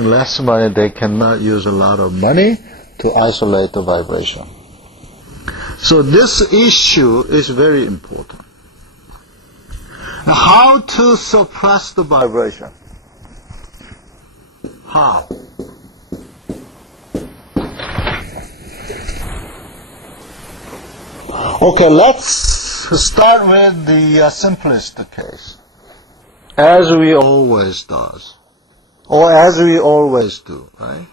less money, they cannot use a lot of money to isolate the vibration. So this issue is very important. Now, how to suppress the vibration? How? Okay, let's start with the simplest case, as we always does, or as we always do, right?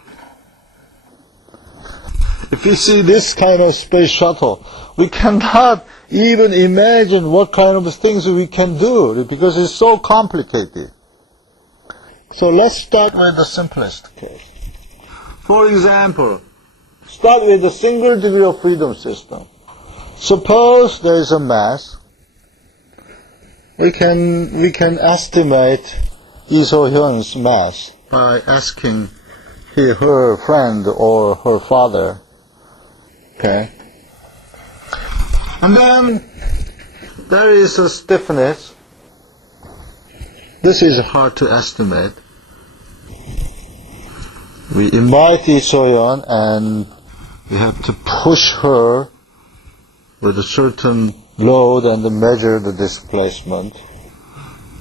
If you see this kind of space shuttle, we cannot even imagine what kind of things we can do because it's so complicated. So let's start with the simplest case. For example, start with a single degree of freedom system. Suppose there is a mass. We can estimate Lee So-hyun's mass by asking her friend or her father. Okay. And then there is a stiffness. This is hard to estimate. We invite Lee So-hyun and we have to push her with a certain load and measure the displacement.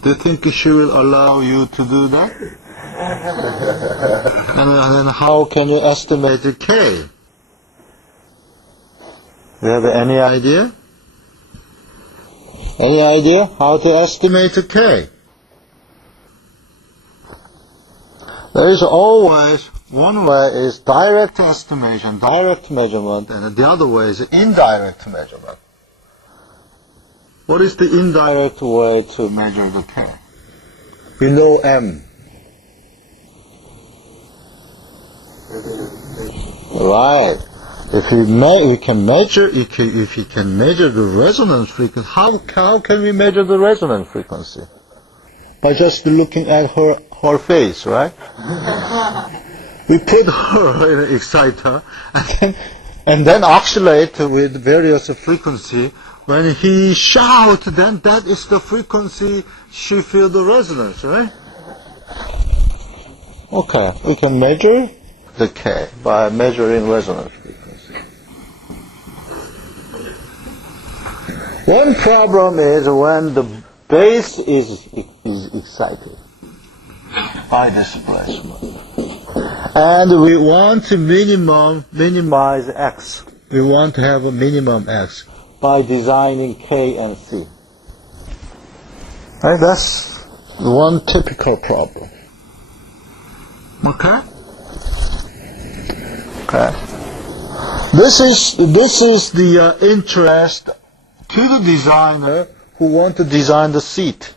Do you think she will allow you to do that? And then how can you estimate the K? Do you have any idea? Any idea how to estimate the K? There is always one way is direct estimation, direct measurement, and the other way is indirect measurement. What is the indirect way to measure the K? We know M. Right. If we can measure, if you can measure the resonance frequency, how can we measure the resonance frequency? By just looking at her face, right? We put her in an exciter and then oscillate with various frequency. When he shouts, then that is the frequency she feels the resonance, right? Okay, we can measure the K by measuring resonance frequency. One problem is when the base is excited by displacement. And we want to minimize X. We want to have a minimum X by designing K and C. Right? That's one typical problem. Okay? Okay. This is the interest to the designer who want to design the seat.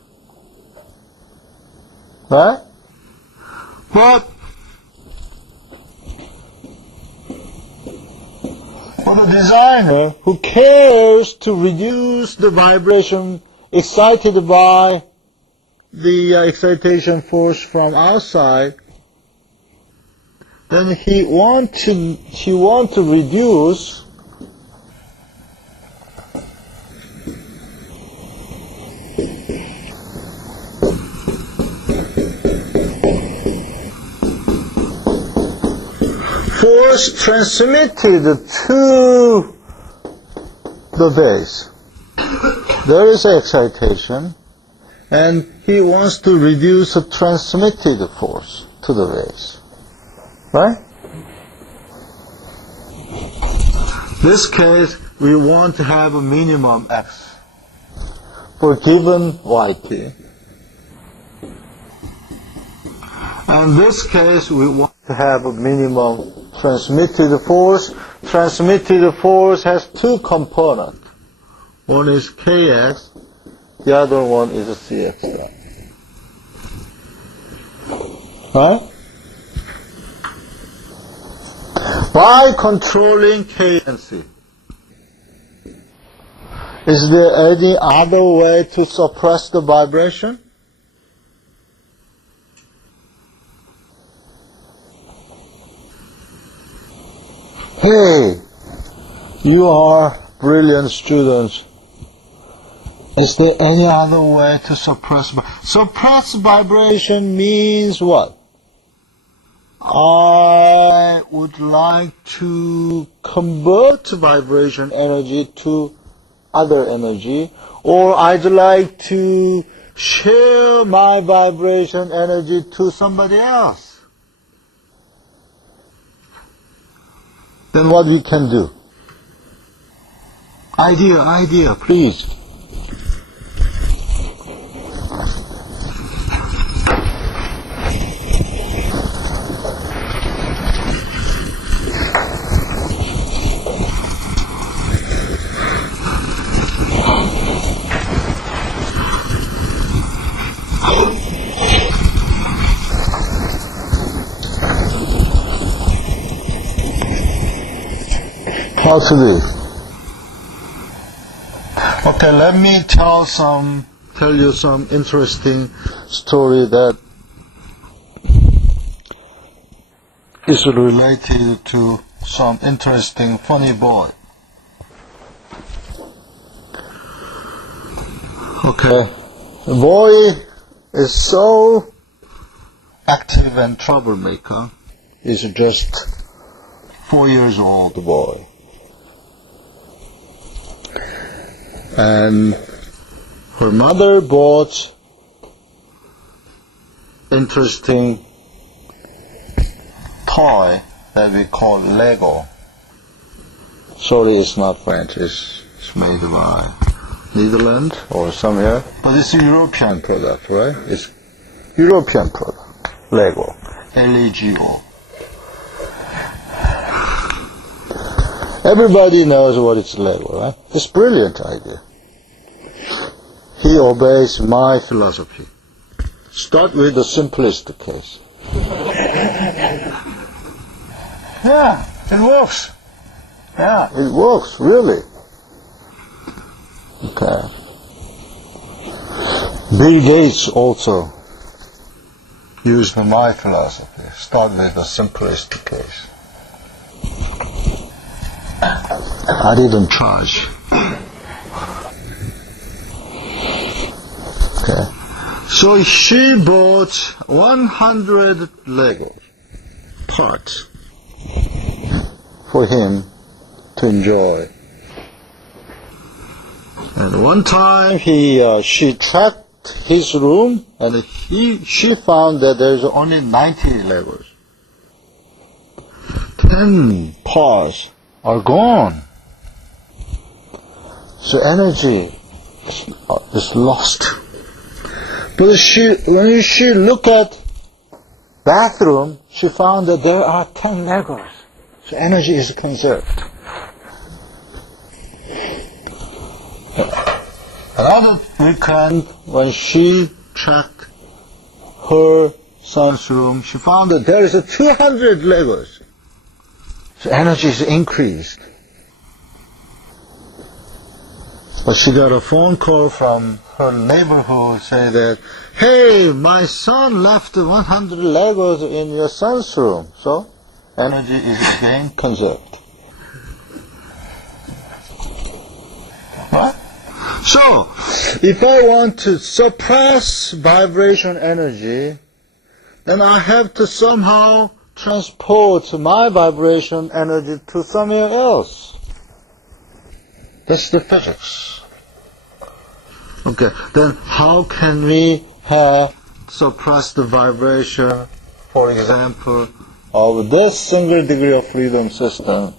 Right? But for the designer who cares to reduce the vibration excited by the excitation force from outside, then he want to reduce force transmitted to the base. There is excitation, and he wants to reduce the transmitted force to the base. Right? This case, we want to have a minimum X for given YT. And this case, we want to have a minimum transmitted force. Transmitted force has two components. One is Kx, the other one is a Cx. Right? By controlling K and C, is there any other way to suppress the vibration? Hey, you are brilliant students. Is there any other way to suppress? Suppress vibration means what? I would like to convert vibration energy to other energy, or I'd like to share my vibration energy to somebody else. Then what we can do? Idea, please. How to do? Okay, let me tell you some interesting story that is related to some interesting funny boy. Okay, the boy is so active and troublemaker. He's just 4 years old boy. And her mother bought interesting toy that we call Lego. Sorry, it's not French. It's made by Netherlands or somewhere. But it's a European product, right? It's European product. Lego. L-E-G-O. Everybody knows what it's Lego, right? It's a brilliant idea. He obeys my philosophy. Start with the simplest case. Yeah, it works. Yeah, it works, really. Okay. Bill Gates also used my philosophy. Start with the simplest case. I didn't charge. Okay. So she bought 100 Lego parts for him to enjoy. And one time she tracked his room, and she found that there's only 90 Legos. 10 parts are gone. So energy is lost. But when she looked at bathroom, she found that there are 10 Legos. So energy is conserved. Another weekend, when she checked her son's room, she found that there is 200 Legos. So energy is increased. But she got a phone call from her neighborhood saying that, hey, my son left 100 Legos in your son's room. So energy is again conserved. Right? So, if I want to suppress vibration energy, then I have to somehow transport my vibration energy to somewhere else. That's the physics. Okay, then how can we suppress the vibration, for example, of this single degree of freedom system?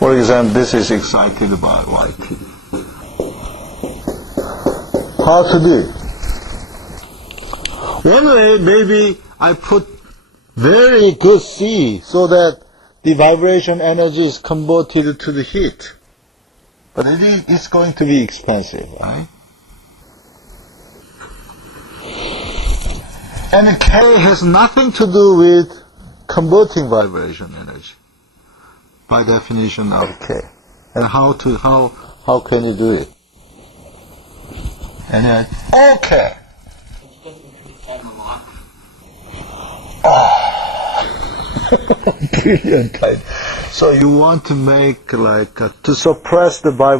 For example, this is excited by YT. How to do? One way, maybe I put very good C so that the vibration energy is converted to the heat. But it's going to be expensive, right? And K has nothing to do with converting vibration energy, by definition of K. And how can you do it? And then, okay. Brilliant. So you want to make to suppress the vibration